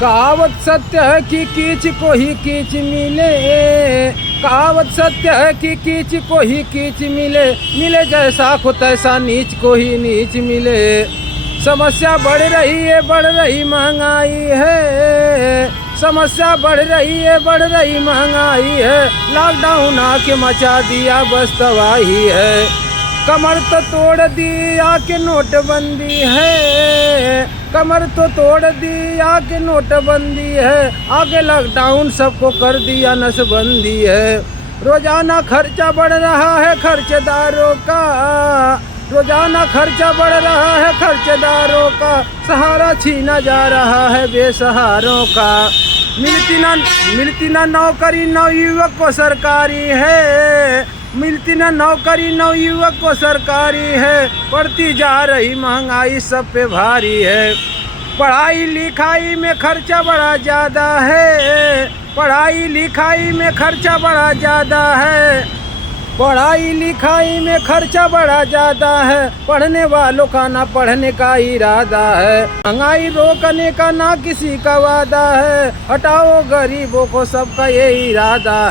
कहावत सत्य है कि कीच को ही कीच मिले। कहावत सत्य है कि कीच को ही कीच मिले। मिले जैसा को तैसा नीच को ही नीच मिले। समस्या बढ़ रही महंगाई है। समस्या बढ़ रही महंगाई है। लॉकडाउन आके मचा दिया बस तबाही है। कमर तो तोड़ दी आके नोटबंदी है। कमर तो तोड़ दी आके नोटबंदी है। आगे लॉकडाउन सबको कर दिया नसबंदी है। रोजाना खर्चा बढ़ रहा है खर्चदारों का। रोजाना खर्चा बढ़ रहा है खर्चदारों का। सहारा छीना जा रहा है बेसहारों का। मिलती ना नौकरी नवयुवक को सरकारी है। मिलती ना नौकरी नवयुवक को सरकारी है। बढ़ती जा रही महंगाई सब पे भारी है। पढ़ाई लिखाई में खर्चा बड़ा ज़्यादा है। पढ़ाई लिखाई में खर्चा बड़ा ज़्यादा है। पढ़ाई लिखाई में खर्चा बड़ा ज़्यादा है। पढ़ने वालों का ना पढ़ने का इरादा है। महंगाई रोकने का ना किसी का वादा है। हटाओ गरीबों को सबका ये इरादा है।